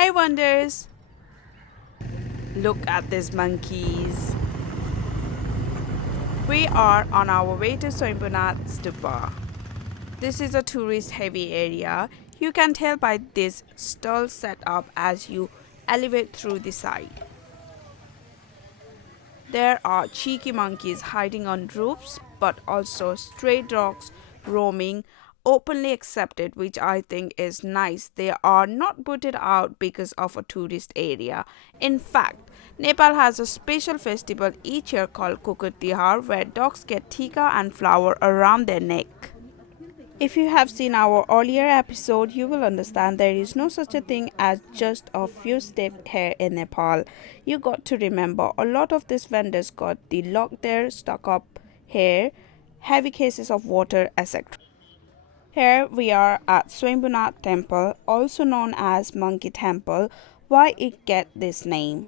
Hey Wonders! Look at these monkeys. We are on our way to Swayambhunath stupa. This is a tourist heavy area. You can tell by this stall set up as you elevate through the side. There are cheeky monkeys hiding on roofs, but also stray dogs roaming, openly accepted, which I think is nice. They are not booted out because of a tourist area. In fact, Nepal has a special festival each year called Kukur Tihar, where dogs get tikka and flower around their neck. If you have seen our earlier episode, you will understand there is no such a thing as just a few steps here in Nepal. You got to remember, a lot of these vendors got the lock there, stuck up hair, heavy cases of water, etc. Here we are at Swayambhunath temple, also known as Monkey Temple. Why it get this name?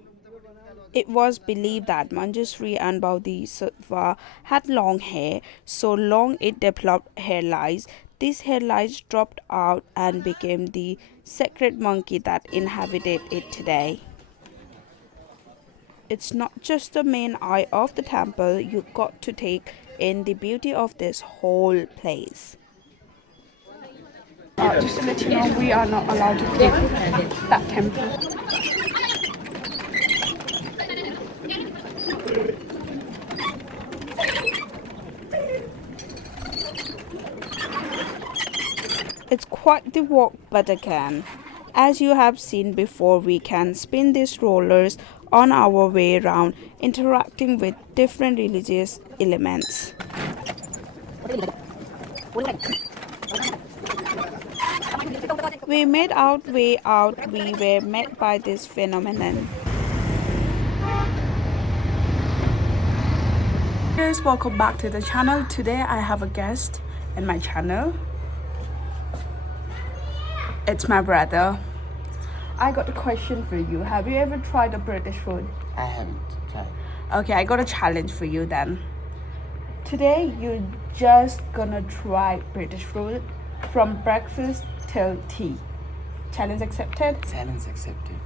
It was believed that Manjusri and Bodhisattva had long hair, so long it developed hair lice. These hair lice dropped out and became the sacred monkey that inhabited it today. It's not just the main eye of the temple, you got to take in the beauty of this whole place. Just to let you know, we are not allowed to take that temple. It's quite the walk, but again, as you have seen before, we can spin these rollers on our way around, interacting with different religious elements. We made our way out, we were met by this phenomenon. Guys, welcome back to the channel. Today I have a guest in my channel. It's my brother. I got a question for you. Have you ever tried a British food? I haven't tried. Okay, I got a challenge for you then. Today you're just gonna try British food from breakfast till tea. Challenge accepted? Challenge accepted.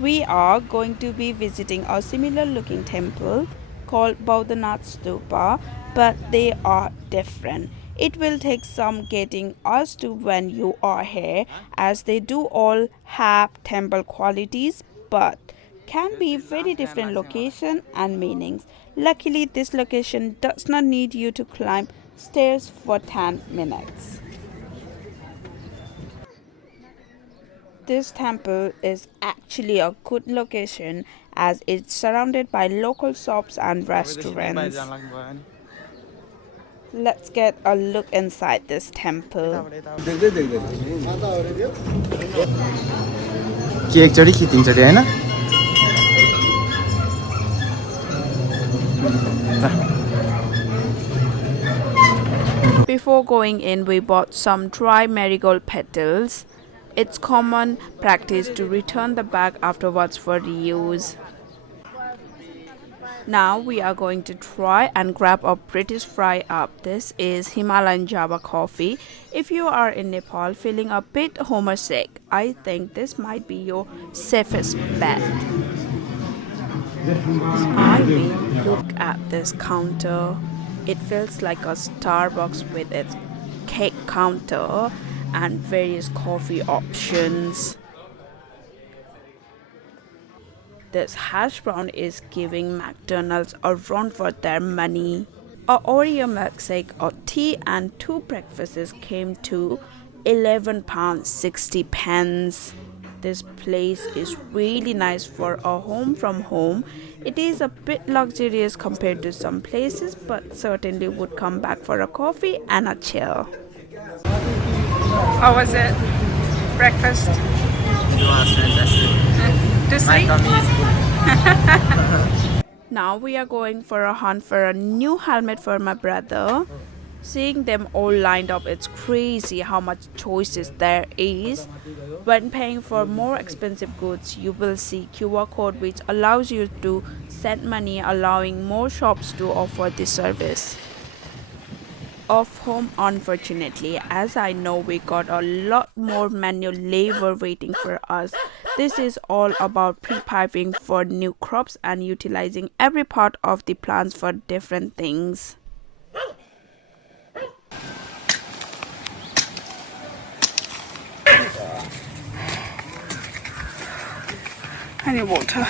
We are going to be visiting a similar looking temple called Wanderlust stupa, but they are different. It will take some getting used to when you are here, as they do all have temple qualities but can be very different location and meanings. Luckily, this location does not need you to climb stairs for 10 minutes. This temple is actually a good location as it's surrounded by local shops and restaurants. Let's get a look inside this temple. Before going in, we bought some dry marigold petals. It's common practice to return the bag afterwards for reuse. Now we are going to try and grab a British fry up. This is Himalayan Java coffee. If you are in Nepal feeling a bit homesick, I think this might be your safest bet. I mean, look at this counter. It feels like a Starbucks with its cake counter and various coffee options. This hash brown is giving McDonald's a run for their money. A Oreo milkshake, a tea and two breakfasts came to £11.60. This place is really nice for a home from home. It is a bit luxurious compared to some places, but certainly would come back for a coffee and a chill. How was it? Breakfast? It was fantastic. To My sleep? tummy is full. Now we are going for a hunt for a new helmet for my brother. Seeing them all lined up, it's crazy how much choices there is. When paying for more expensive goods, you will see QR code which allows you to send money, allowing more shops to offer this service. of home, unfortunately, as I know we got a lot more manual labor waiting for us. This is all about preparing for new crops and utilizing every part of the plants for different things. I need water.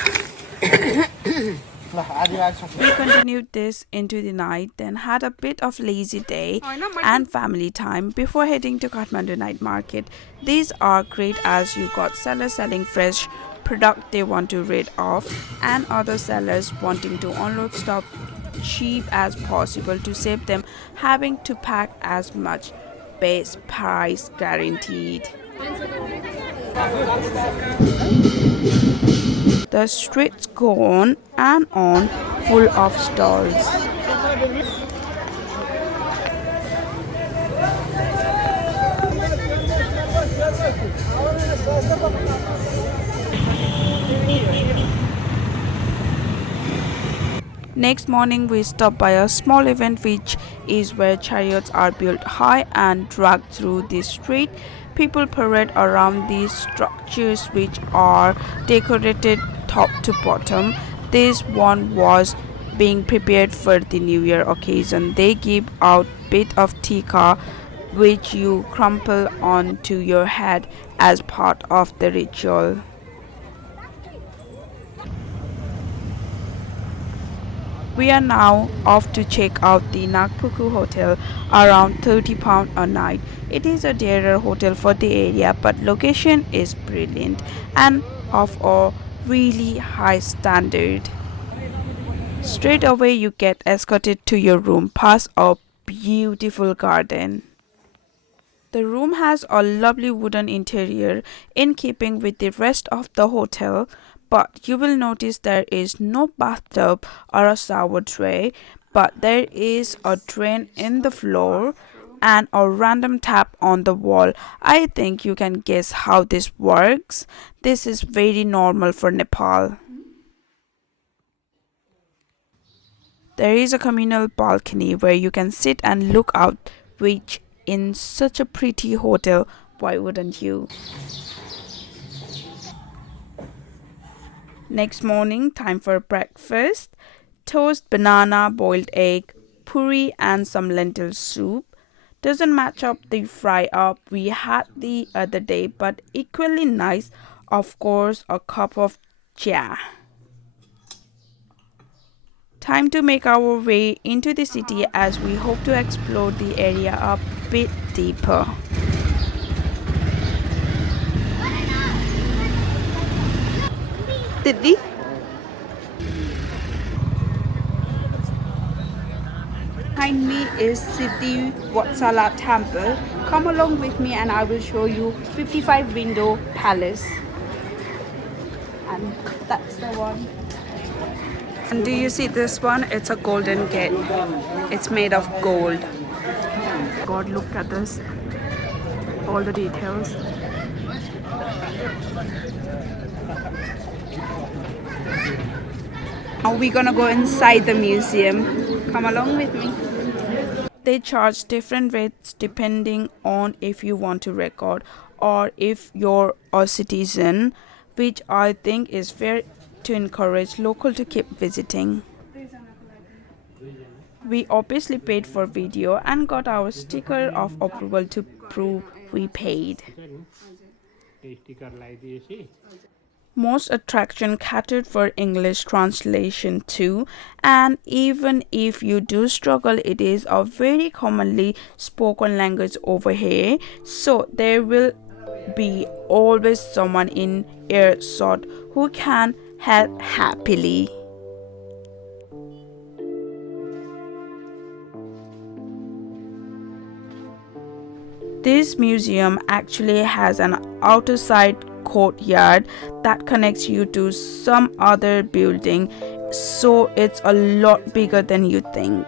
We continued this into the night, then had a bit of lazy day and family time before heading to Kathmandu night market. These are great as you got sellers selling fresh product they want to rid of and other sellers wanting to unload stock cheap as possible to save them having to pack as much. Best price guaranteed. The streets go on and on, full of stalls. Next morning, we stop by a small event which is where chariots are built high and dragged through the street. People parade around these structures which are decorated top to bottom. This one was being prepared for the New Year occasion. They give out bit of tikka which you crumple onto your head as part of the ritual. We are now off to check out the Nagpuku Hotel, around £30 a night. It is a dearer hotel for the area, but location is brilliant and of a really high standard. Straight away you get escorted to your room past a beautiful garden. The room has a lovely wooden interior in keeping with the rest of the hotel, but you will notice there is no bathtub or a shower tray, but there is a drain in the floor and a random tap on the wall. I think you can guess how this works. This is very normal for Nepal. There is a communal balcony where you can sit and look out, which in such a pretty hotel, why wouldn't you? Next morning, time for breakfast. Toast, banana, boiled egg, puri and some lentil soup. Doesn't match up the fry up we had the other day, but equally nice. Of course, a cup of cha. Time to make our way into the city as we hope to explore the area a bit deeper. Didi? Behind me is Siddhi Vatsala Temple. Come along with me and I will show you 55 window palace. And that's the one. And do you see this one? It's a golden gate. It's made of gold. God, look at this. All the details. Now we're gonna go inside the museum. Come along with me. They charge different rates depending on if you want to record or if you're a citizen, which I think is fair to encourage local to keep visiting. We obviously paid for video and got our sticker of approval to prove we paid. Most attraction catered for English translation too, and even if you do struggle, it is a very commonly spoken language over here, so there will be always someone in earshot who can help happily. This museum actually has an outer side courtyard that connects you to some other building, so it's a lot bigger than you think.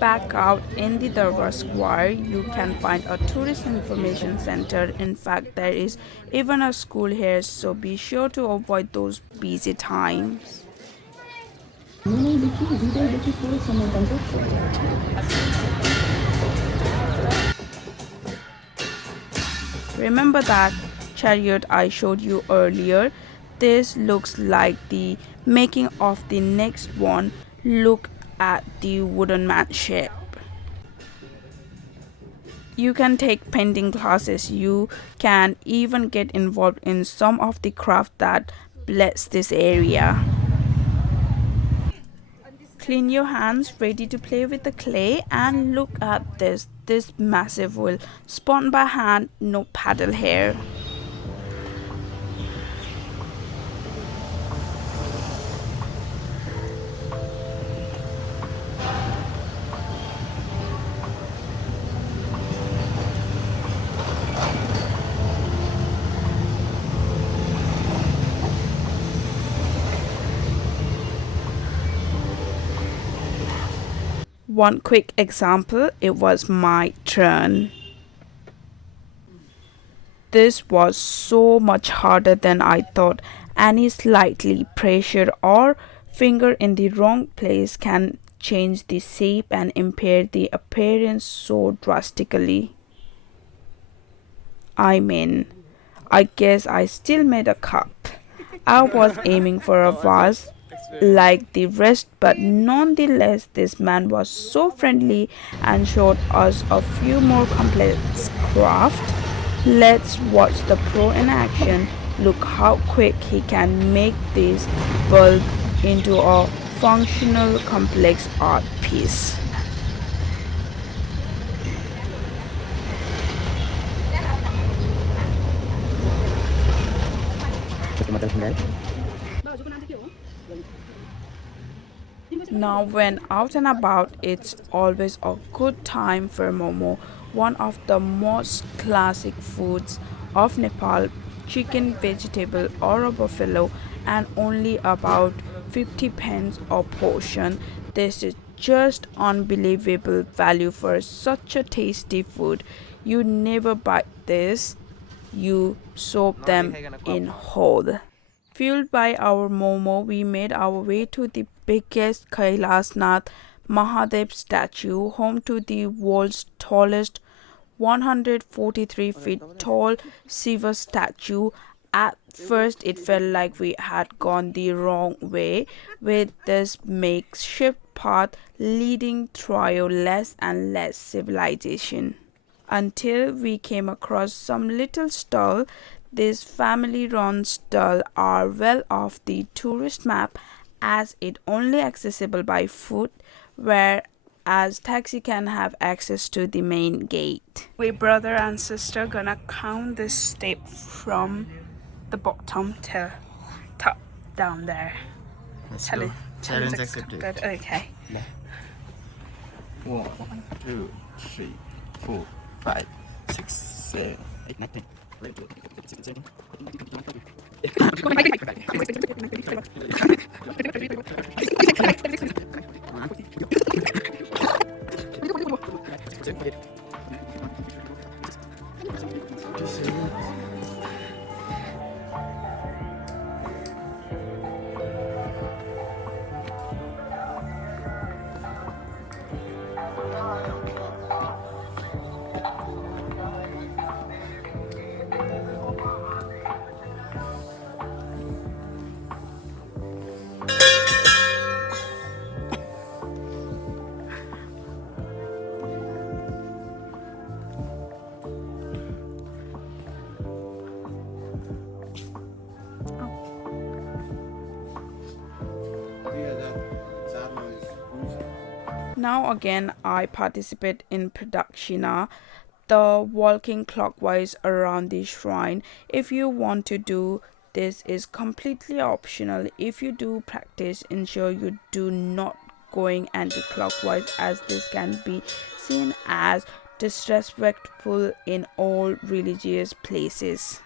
Back out in the Darbar Square, you can find a tourist information center. In fact, there is even a school here, so be sure to avoid those busy times. Remember that chariot I showed you earlier? This looks like the making of the next one. Look at the wooden man shape. You can take painting classes. You can even get involved in some of the craft that bless this area. Clean your hands, ready to play with the clay, and look at this massive wheel spun by hand, no paddle here. One quick example, it was my turn. This was so much harder than I thought. Any slightly pressure or finger in the wrong place can change the shape and impair the appearance so drastically. I mean, I guess I still made a cup. I was aiming for a vase like the rest, but nonetheless, this man was so friendly and showed us a few more complex craft. Let's watch the pro in action. Look how quick he can make this bulb into a functional complex art piece. Now, when out and about, it's always a good time for Momo, one of the most classic foods of Nepal. Chicken, vegetable, or a buffalo, and only about 50 pence a portion. This is just unbelievable value for such a tasty food. You never bite this, you soak them in whole. Fueled by our Momo, we made our way to the biggest Kailasnath Mahadev statue, home to the world's tallest 143 feet tall Shiva statue. At first, it felt like we had gone the wrong way, with this makeshift path leading through less and less civilization, until we came across some little stall. These family run stalls are well off the tourist map as it only accessible by foot, whereas taxi can have access to the main gate. We brother and sister gonna count this step from the bottom to top down there. Let's Challenge, go. Challenge accepted. Okay. 1, 2, 3, 4, 5, 6, 7, 8, 9, 10. 11, 12, 13, 14. Now again, I participate in Pradakshina, the walking clockwise around the shrine. If you want to do this is completely optional. If you do practice, ensure you do not going anti-clockwise, as this can be seen as disrespectful in all religious places.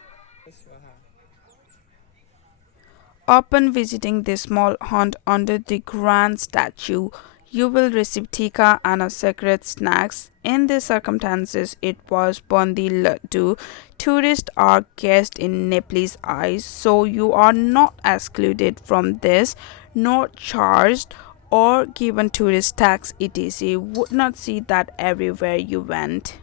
Upon visiting this small haunt under the grand statue, You will receive tikka and a sacred snacks. In these circumstances, it was bundi laddu. Tourists are guests in Nepalese eyes, so you are not excluded from this, nor charged or given tourist tax etc. You would not see that everywhere you went.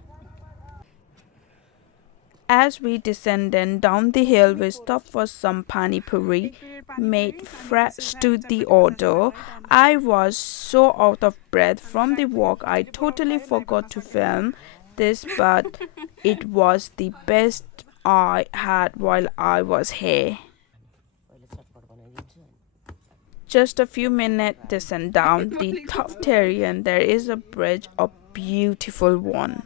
As we descended down the hill, we stopped for some pani puri, made fresh to the order. I was so out of breath from the walk, I totally forgot to film this, but it was the best I had while I was here. Just a few minutes descent down the tough terrain, there is a bridge, a beautiful one.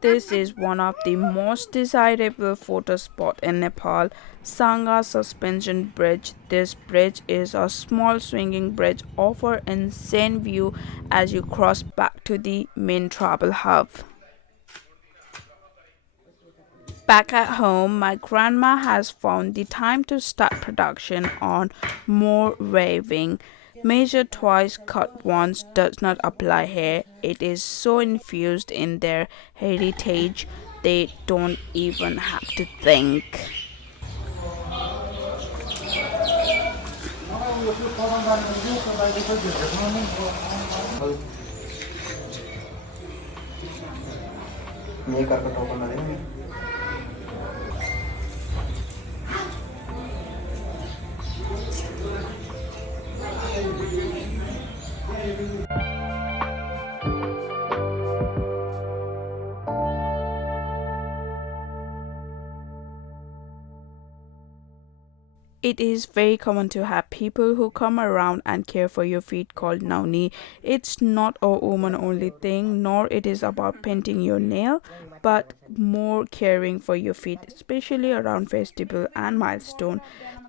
This is one of the most desirable photo spots in Nepal, Sanga Suspension Bridge. This bridge is a small swinging bridge, offers insane view as you cross back to the main travel hub. Back at home, my grandma has found the time to start production on more raving. Measure twice, cut once does not apply here. It is so infused in their heritage, they don't even have to think. It is very common to have people who come around and care for your feet called nauni. It's not a woman only thing, nor it is about painting your nail, but more caring for your feet, especially around festival and milestone.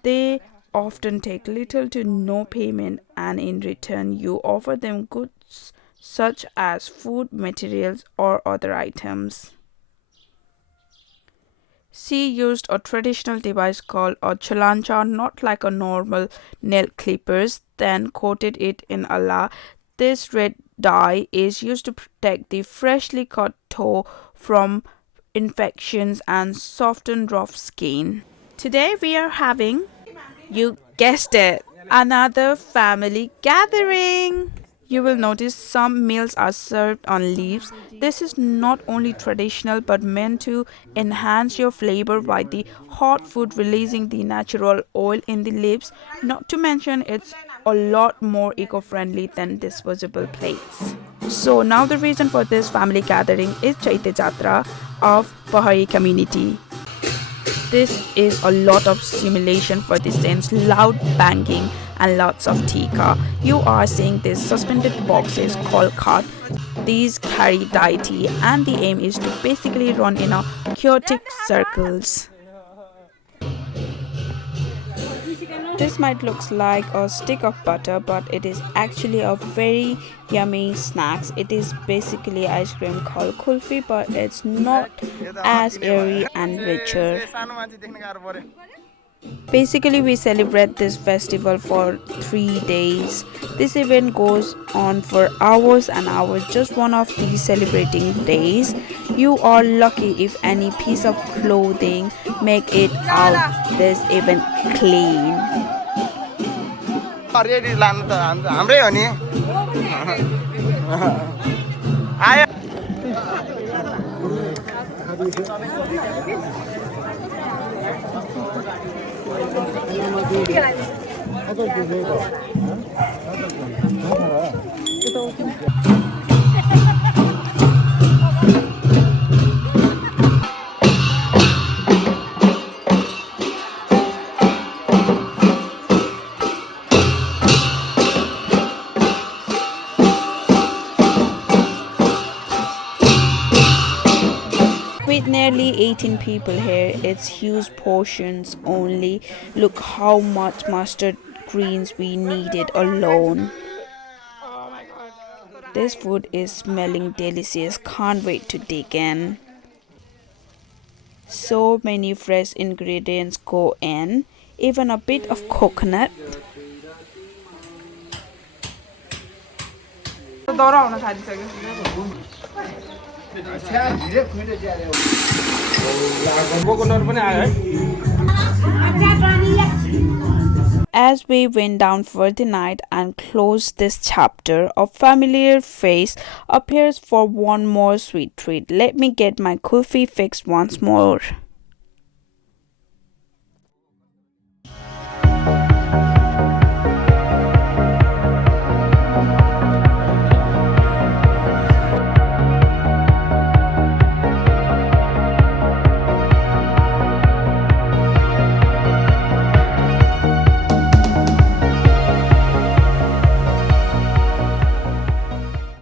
They often take little to no payment, and in return you offer them goods such as food, materials or other items. She used a traditional device called a chalancha, not like a normal nail clippers, then coated it in Allah. This red dye is used to protect the freshly cut toe from infections and soften rough skin. Today we are having, you guessed it, another family gathering. You will notice some meals are served on leaves. This is not only traditional but meant to enhance your flavor by the hot food releasing the natural oil in the leaves. Not to mention it's a lot more eco-friendly than disposable plates. So now the reason for this family gathering is Chaitya Jatra of Pahari community. This is a lot of simulation for the sense, loud banging and lots of tikka. You are seeing these suspended boxes called cart. These carry deity and the aim is to basically run in a chaotic circles. This might look like a stick of butter, but it is actually a very yummy snack. It is basically ice cream called kulfi, but it's not as airy and richer. Basically, we celebrate this festival for 3 days. This event goes on for hours and hours, just one of these celebrating days. You are lucky if any piece of clothing make it out this event clean. With nearly 18 people here, it's huge portions only. Look how much mustard greens we needed alone. This food is smelling delicious. Can't wait to dig in. So many fresh ingredients go in, even a bit of coconut. दौरा हुन थालिसक्यो As we went down for the night and closed this chapter, a familiar face appears for one more sweet treat. Let me get my kulfi fixed once more.